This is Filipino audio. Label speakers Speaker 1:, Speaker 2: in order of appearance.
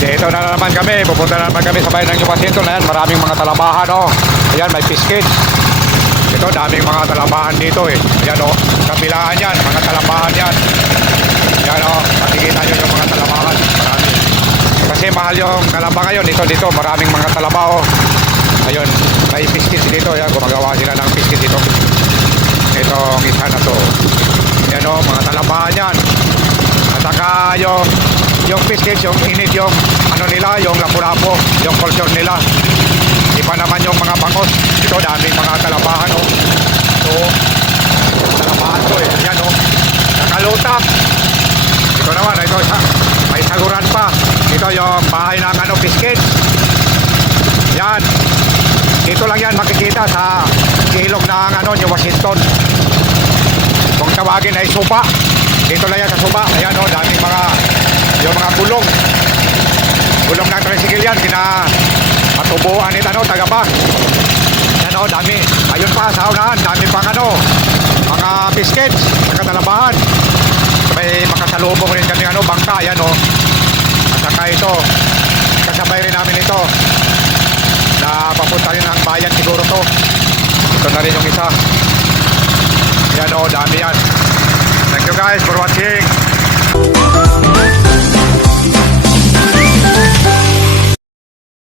Speaker 1: Dito na naman kami, pupunta na naman kami sa bayan ng Yupasinto na yan. Maraming mga talabahan, oh. Ayan, may piskit. Ito, daming mga talabahan dito, eh. Ayan, oh. Kabilaan yan, mga talabahan yan. Ayan, oh. Nakikita nyo yung mga talabahan. Marami. Kasi mahal yung kalaba ngayon. Dito, dito, maraming mga talaba, oh. Ayun, may piskit dito. Ayan, gumagawa sila ng piskit dito. Itong isa na to. Ayan, oh, mga talabahan yan. At saka yung yung biscuits, yung init yung ano nila, yung lapu-lapu, yung culture nila. Iba naman yung mga bangos. Ito daming mga talabahan oh. Ito, talabahan to eh. Yan oh. Nakalutak. Ito naman, ito may saguran pa. Ito yung bahay ng ano, biscuits. Yan. Dito lang yan makikita sa ilog ng ano, New Washington. Kung tawagin ay supa. Dito lang yan sa supa. Ayan o, daming mga, yung mga gulong. Gulong ng tricycle yan, kina patubuan nito, ano, tagaba. Yan o, dami. Ayun pa, sa unahan, dami pang ano, mga biscuits, nagkatalabahan. May makasalubong rin kami, ano, bangka, yan o. At saka ito, kasabay rin namin ito. Na papunta rin ang bayan siguro to. Ito na rin yung isa. Yan o, dami yan. Thank you guys for watching.